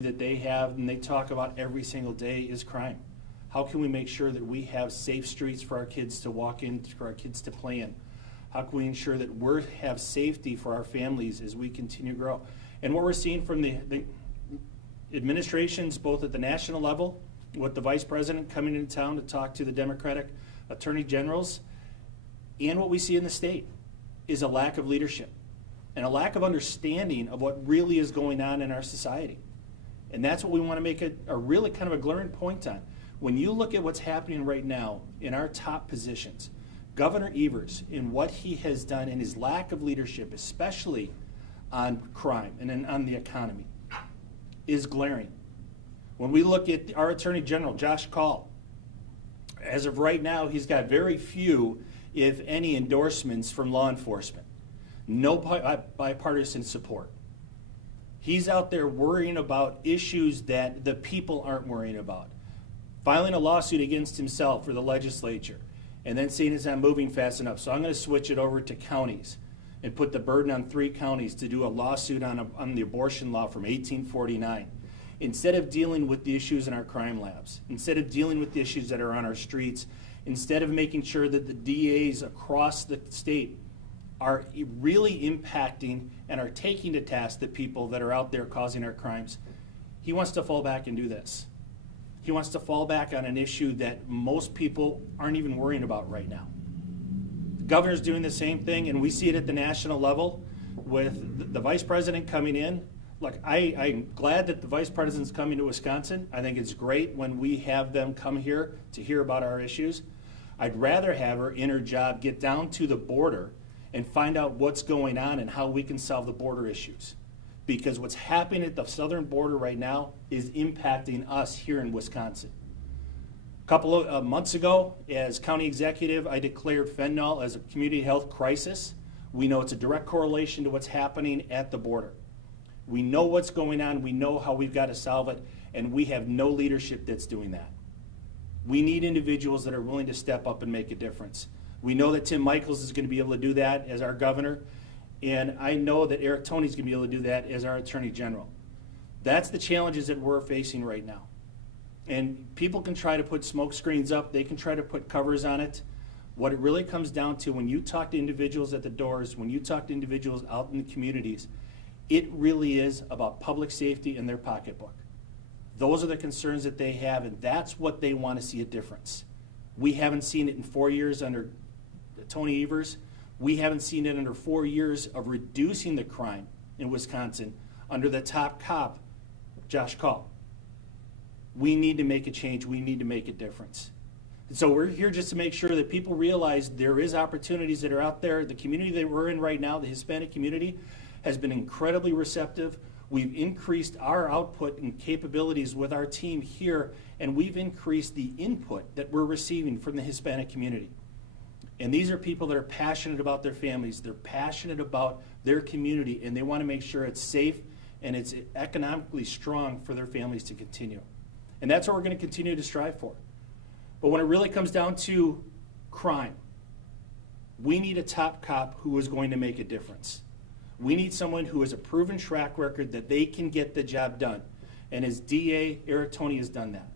that they have and they talk about every single day is crime. How can we make sure that we have safe streets for our kids to walk in, for our kids to play in? How can we ensure that we have safety for our families as we continue to grow? And what we're seeing from the administrations, both at the national level, with the vice president coming into town to talk to the Democratic attorney generals, and what we see in the state, is a lack of leadership and a lack of understanding of what really is going on in our society. And that's what we want to make a really kind of a glaring point on. When you look at what's happening right now in our top positions, Governor Evers, in what he has done and his lack of leadership, especially on crime and on the economy, is glaring. When we look at our Attorney General, Josh Call, as of right now, he's got very few, if any, endorsements from law enforcement. No bipartisan support. He's out there worrying about issues that the people aren't worrying about. Filing a lawsuit against himself or the legislature, and then saying it's not moving fast enough. So I'm going to switch it over to counties and put the burden on 3 counties to do a lawsuit on the abortion law from 1849. Instead of dealing with the issues in our crime labs, instead of dealing with the issues that are on our streets, instead of making sure that the DAs across the state are really impacting and are taking to task the people that are out there causing our crimes, he wants to fall back and do this. He wants to fall back on an issue that most people aren't even worrying about right now. The governor's doing the same thing, and we see it at the national level with the vice president coming in. Look, I'm glad that the vice president's coming to Wisconsin. I think it's great when we have them come here to hear about our issues. I'd rather have her in her job get down to the border and find out what's going on and how we can solve the border issues. Because what's happening at the southern border right now is impacting us here in Wisconsin. A couple of months ago, as county executive, I declared fentanyl as a community health crisis. We know it's a direct correlation to what's happening at the border. We know what's going on, we know how we've got to solve it, and we have no leadership that's doing that. We need individuals that are willing to step up and make a difference. We know that Tim Michels is going to be able to do that as our governor, and I know that Eric Toney's going to be able to do that as our attorney general. That's the challenges that we're facing right now. And people can try to put smoke screens up, they can try to put covers on it. What it really comes down to, when you talk to individuals at the doors, when you talk to individuals out in the communities, it really is about public safety in their pocketbook. Those are the concerns that they have, and that's what they want to see a difference. We haven't seen it in 4 years under Tony Evers. We haven't seen it under 4 years of reducing the crime in Wisconsin under the top cop, Josh Call. We need to make a change. We need to make a difference. And so we're here just to make sure that people realize there is opportunities that are out there. The community that we're in right now, the Hispanic community, has been incredibly receptive. We've increased our output and capabilities with our team here, and we've increased the input that we're receiving from the Hispanic community. And these are people that are passionate about their families, they're passionate about their community, and they want to make sure it's safe and it's economically strong for their families to continue. And that's what we're going to continue to strive for. But when it really comes down to crime, we need a top cop who is going to make a difference. We need someone who has a proven track record that they can get the job done. And as DA, Eric Toney has done that.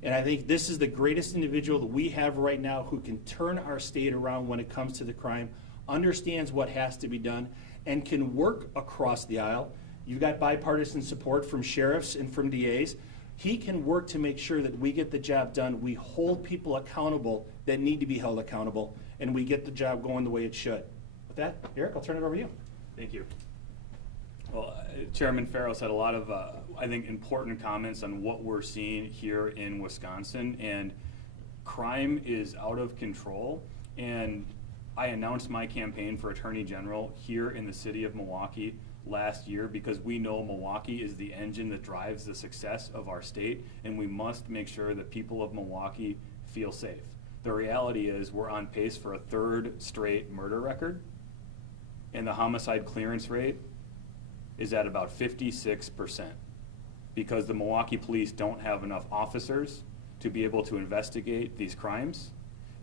And I think this is the greatest individual that we have right now who can turn our state around when it comes to the crime, understands what has to be done, and can work across the aisle. You've got bipartisan support from sheriffs and from DAs. He can work to make sure that we get the job done. We hold people accountable that need to be held accountable, and we get the job going the way it should. With that, Eric, I'll turn it over to you. Thank you. Well, Chairman Farrow said a lot of, I think, important comments on what we're seeing here in Wisconsin, and crime is out of control. And I announced my campaign for Attorney General here in the city of Milwaukee last year because we know Milwaukee is the engine that drives the success of our state, and we must make sure that people of Milwaukee feel safe. The reality is we're on pace for a 3rd straight murder record, and the homicide clearance rate is at about 56% because the Milwaukee police don't have enough officers to be able to investigate these crimes,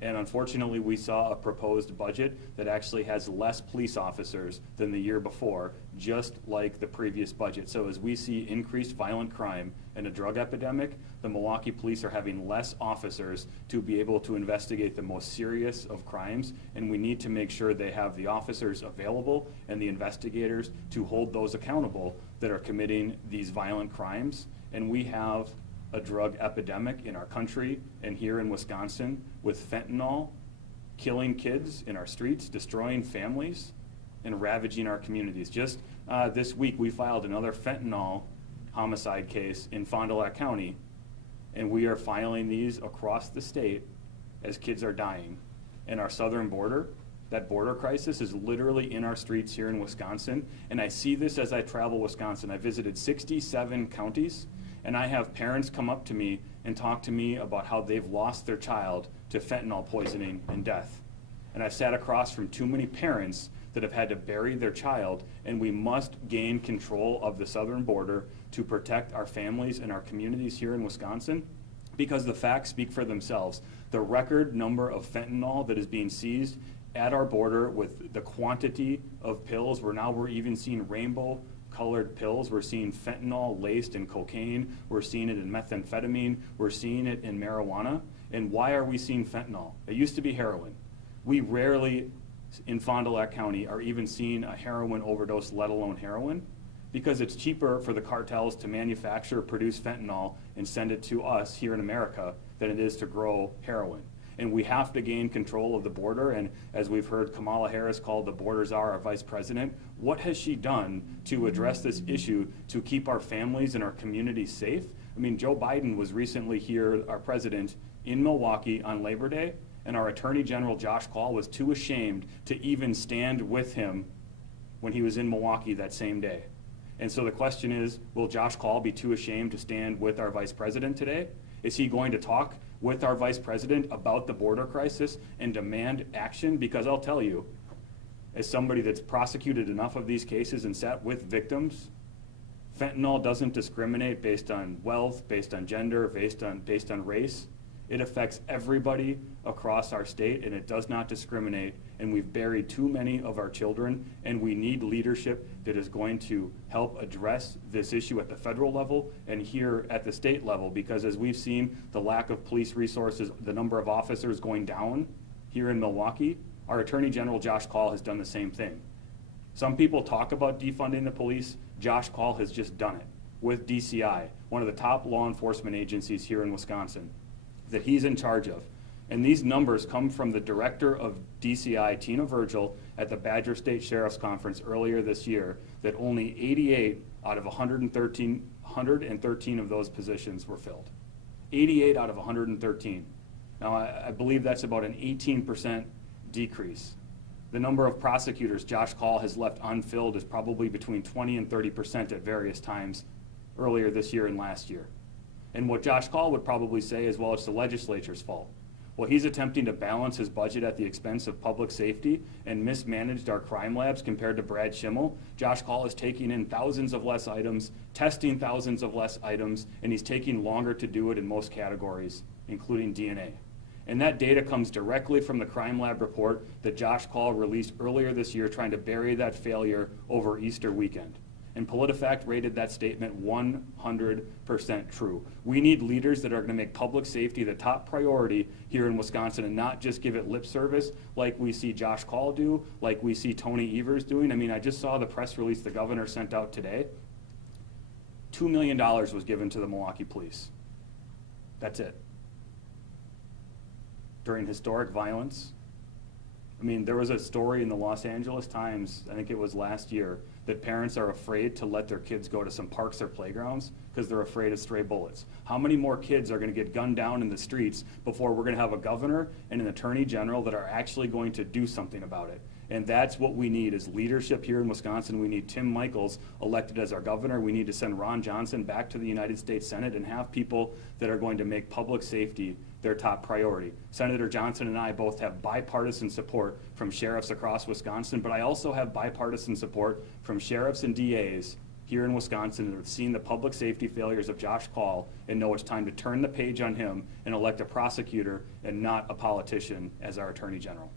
And unfortunately, we saw a proposed budget that actually has less police officers than the year before, just like the previous budget. So as we see increased violent crime and a drug epidemic, the Milwaukee police are having less officers to be able to investigate the most serious of crimes, and we need to make sure they have the officers available and the investigators to hold those accountable that are committing these violent crimes. And we have a drug epidemic in our country and here in Wisconsin with fentanyl killing kids in our streets, destroying families, and ravaging our communities. Just this week, we filed another fentanyl homicide case in Fond du Lac County, and we are filing these across the state as kids are dying. And our southern border, that border crisis is literally in our streets here in Wisconsin, and I see this as I travel Wisconsin. I visited 67 counties, and I have parents come up to me and talk to me about how they've lost their child to fentanyl poisoning and death. And I've sat across from too many parents that have had to bury their child, and we must gain control of the southern border to protect our families and our communities here in Wisconsin, because the facts speak for themselves. The record number of fentanyl that is being seized at our border with the quantity of pills, we're even seeing rainbow colored pills. We're seeing fentanyl laced in cocaine. We're seeing it in methamphetamine. We're seeing it in marijuana. And why are we seeing fentanyl? It used to be heroin. We rarely in Fond du Lac County are even seeing a heroin overdose, let alone heroin, because it's cheaper for the cartels to manufacture, produce fentanyl, and send it to us here in America than it is to grow heroin. And we have to gain control of the border. And as we've heard Kamala Harris call the border czar, our vice president, what has she done to address this issue to keep our families and our communities safe? I mean, Joe Biden was recently here, our president, in Milwaukee on Labor Day, and our Attorney General Josh Kaul was too ashamed to even stand with him when he was in Milwaukee that same day. And so the question is, will Josh Kaul be too ashamed to stand with our vice president today? Is he going to talk with our vice president about the border crisis and demand action? Because I'll tell you, as somebody that's prosecuted enough of these cases and sat with victims, fentanyl doesn't discriminate based on wealth, based on gender, based on race. It affects everybody across our state, and it does not discriminate. And we've buried too many of our children, and we need leadership that is going to help address this issue at the federal level and here at the state level, because as we've seen the lack of police resources, the number of officers going down here in Milwaukee, our Attorney General Josh Kaul has done the same thing. Some people talk about defunding the police. Josh Kaul has just done it with DCI, one of the top law enforcement agencies here in Wisconsin that he's in charge of. And these numbers come from the director of DCI, Tina Virgil, at the Badger State Sheriff's Conference earlier this year, that only 88 out of 113 of those positions were filled. 88 out of 113. Now, I believe that's about an 18% decrease. The number of prosecutors Josh Kaul has left unfilled is probably between 20 and 30% at various times earlier this year and last year. And what Josh Kaul would probably say is, well, it's the legislature's fault. Well, he's attempting to balance his budget at the expense of public safety and mismanaged our crime labs compared to Brad Schimmel. Josh Kaul is taking in thousands of less items, testing thousands of less items, and he's taking longer to do it in most categories, including DNA. And that data comes directly from the crime lab report that Josh Kaul released earlier this year, trying to bury that failure over Easter weekend. And PolitiFact rated that statement 100% true. We need leaders that are going to make public safety the top priority here in Wisconsin and not just give it lip service like we see Josh Kaul do, like we see Tony Evers doing. I mean, I just saw the press release the governor sent out today. $2 million was given to the Milwaukee police. That's it. During historic violence. I mean, there was a story in the Los Angeles Times, I think it was last year, that parents are afraid to let their kids go to some parks or playgrounds because they're afraid of stray bullets. How many more kids are going to get gunned down in the streets before we're going to have a governor and an attorney general that are actually going to do something about it? And that's what we need is leadership here in Wisconsin. We need Tim Michels elected as our governor. We need to send Ron Johnson back to the United States Senate and have people that are going to make public safety their top priority. Senator Johnson and I both have bipartisan support from sheriffs across Wisconsin, but I also have bipartisan support from sheriffs and DAs here in Wisconsin that have seen the public safety failures of Josh Call and know it's time to turn the page on him and elect a prosecutor and not a politician as our Attorney General.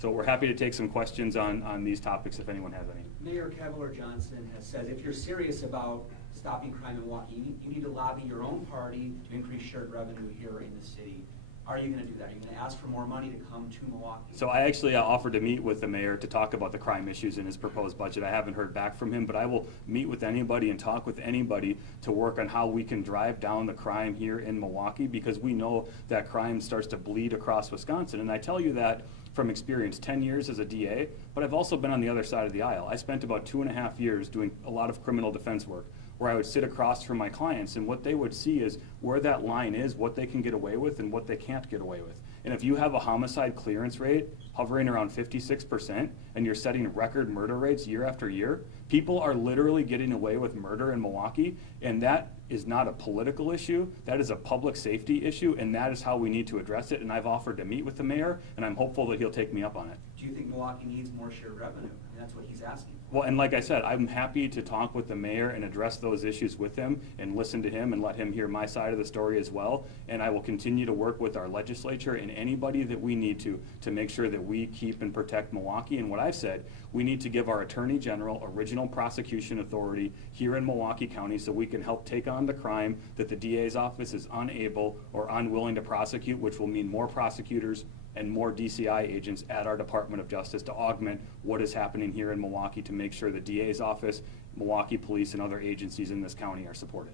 So we're happy to take some questions on these topics if anyone has any. Mayor Cavalier Johnson has said if you're serious about stopping crime in Milwaukee, you need to lobby your own party to increase shared revenue here in the city. Are you going to do that? Are you going to ask for more money to come to Milwaukee? So I actually offered to meet with the mayor to talk about the crime issues in his proposed budget. I haven't heard back from him, but I will meet with anybody and talk with anybody to work on how we can drive down the crime here in Milwaukee, because we know that crime starts to bleed across Wisconsin. And I tell you that from experience, 10 years as a DA, but I've also been on the other side of the aisle. I spent about 2.5 years doing a lot of criminal defense work, where I would sit across from my clients, and what they would see is where that line is, what they can get away with and what they can't get away with. And if you have a homicide clearance rate hovering around 56% and you're setting record murder rates year after year, people are literally getting away with murder in Milwaukee, and that is not a political issue, that is a public safety issue, and that is how we need to address it. And I've offered to meet with the mayor, and I'm hopeful that he'll take me up on it. Do you think Milwaukee needs more shared revenue? I mean, that's what he's asking for. Well, and like I said, I'm happy to talk with the mayor and address those issues with him and listen to him and let him hear my side of the story as well. And I will continue to work with our legislature and anybody that we need to make sure that we keep and protect Milwaukee. And what I've said, we need to give our Attorney General original prosecution authority here in Milwaukee County so we can help take on the crime that the DA's office is unable or unwilling to prosecute, which will mean more prosecutors and more DCI agents at our Department of Justice to augment what is happening here in Milwaukee to make sure the DA's office, Milwaukee Police, and other agencies in this county are supported.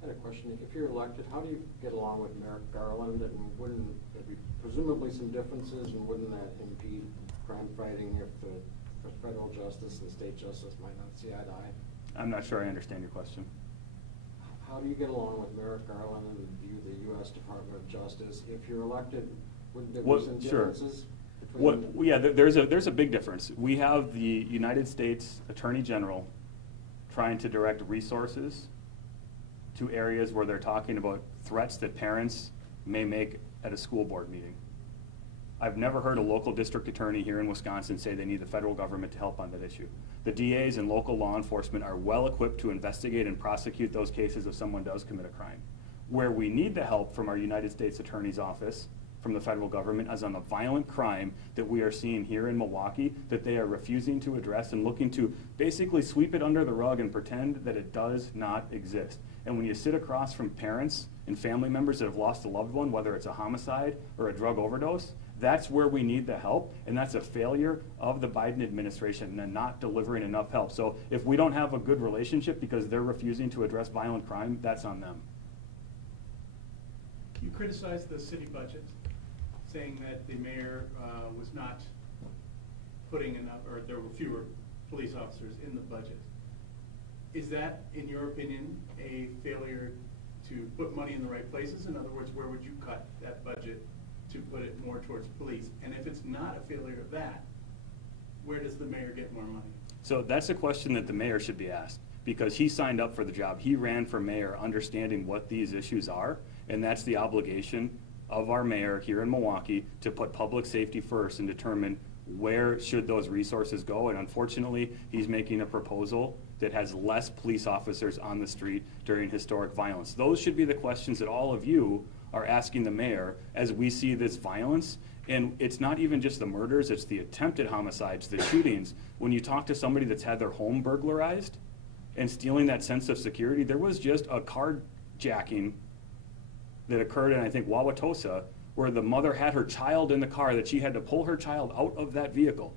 I had a question. If you're elected, how do you get along with Merrick Garland? And wouldn't there be presumably some differences, and wouldn't that impede crime fighting if the federal justice and state justice might not see eye to eye? I'm not sure I understand your question. How do you get along with Merrick Garland and the U.S. Department of Justice? If you're elected, wouldn't there be some differences? Yeah, there's a big difference. We have the United States Attorney General trying to direct resources to areas where they're talking about threats that parents may make at a school board meeting. I've never heard a local district attorney here in Wisconsin say they need the federal government to help on that issue. The DAs and local law enforcement are well equipped to investigate and prosecute those cases if someone does commit a crime. Where we need the help from our United States Attorney's Office, from the federal government, is on the violent crime that we are seeing here in Milwaukee that they are refusing to address and looking to basically sweep it under the rug and pretend that it does not exist. And when you sit across from parents and family members that have lost a loved one, whether it's a homicide or a drug overdose, that's where we need the help, and that's a failure of the Biden administration and not delivering enough help. So if we don't have a good relationship because they're refusing to address violent crime, that's on them. You criticized the city budget, saying that the mayor was not putting enough, or there were fewer police officers in the budget. Is that, in your opinion, a failure to put money in the right places? In other words, where would you cut that budget to put it more towards police? And if it's not a failure of that, where does the mayor get more money? So that's a question that the mayor should be asked, because he signed up for the job. He ran for mayor understanding what these issues are, and that's the obligation of our mayor here in Milwaukee to put public safety first and determine where should those resources go. And unfortunately, he's making a proposal that has less police officers on the street during historic violence. Those should be the questions that all of you are asking the mayor as we see this violence. And it's not even just the murders, it's the attempted homicides, the shootings. When you talk to somebody that's had their home burglarized and stealing that sense of security, there was just a carjacking that occurred in, I think, Wauwatosa, where the mother had her child in the car, that she had to pull her child out of that vehicle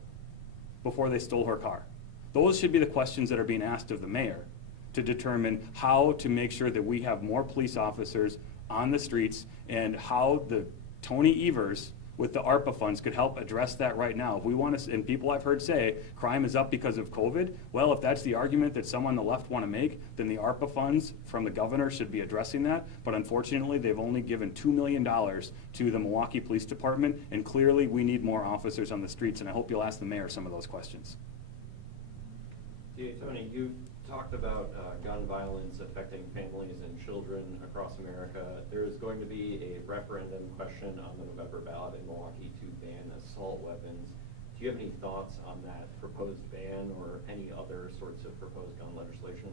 before they stole her car. Those should be the questions that are being asked of the mayor to determine how to make sure that we have more police officers on the streets, and how the Tony Evers with the ARPA funds could help address that right now. If we want to, and people I've heard say crime is up because of COVID, well, if that's the argument that some on the left want to make, then the ARPA funds from the governor should be addressing that. But unfortunately, they've only given $2 million to the Milwaukee Police Department, and clearly we need more officers on the streets, and I hope you'll ask the mayor some of those questions. Yeah, Tony, you've talked about gun violence affecting families and children across America. There is going to be a referendum question on the November ballot in Milwaukee to ban assault weapons. Do you have any thoughts on that proposed ban or any other sorts of proposed gun legislation?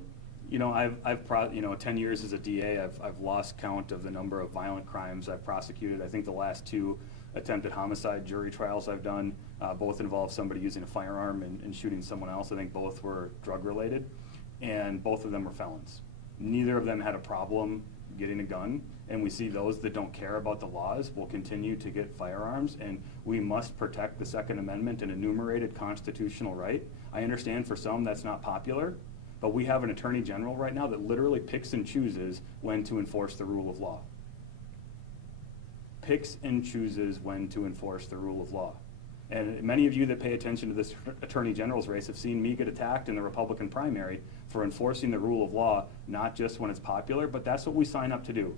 You know, 10 years as a DA, I've lost count of the number of violent crimes I've prosecuted. I think the last 2 attempted homicide jury trials I've done, both involved somebody using a firearm and shooting someone else. I think both were drug related, and both of them were felons. Neither of them had a problem getting a gun, and we see those that don't care about the laws will continue to get firearms, and we must protect the Second Amendment, an enumerated constitutional right. I understand for some that's not popular, but we have an attorney general right now that literally picks and chooses when to enforce the rule of law. Picks and chooses when to enforce the rule of law. And many of you that pay attention to this attorney general's race have seen me get attacked in the Republican primary for enforcing the rule of law, not just when it's popular, but that's what we sign up to do.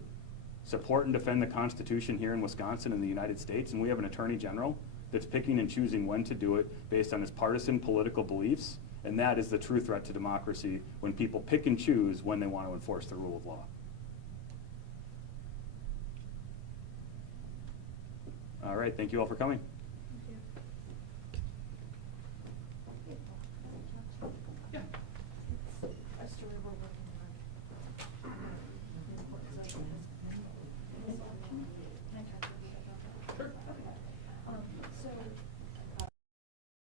Support and defend the Constitution here in Wisconsin and the United States, and we have an attorney general that's picking and choosing when to do it based on his partisan political beliefs, and that is the true threat to democracy, when people pick and choose when they want to enforce the rule of law. All right, thank you all for coming.